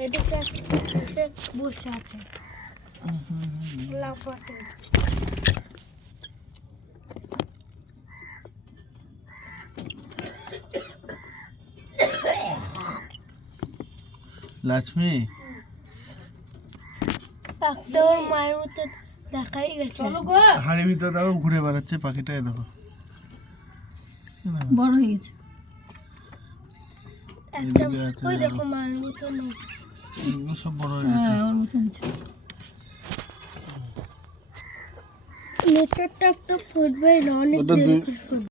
এদিকে এসে বসে আছে লাফাতে। লক্ষ্মী পাখিটা ওর মায়ের মতো দেখাই গেছে। হাড়ির ভিতরে দেখো ঘুরে বেড়াচ্ছে পাখিটা, দেখো বড় হয়ে গেছে একটা। ওই দেখো মায়ের মতো সব বড় হয়ে গেছে। ওর মতো আছে। নেচারটা তো ফুটবে না, অনেক দেরি করে ফুটবে।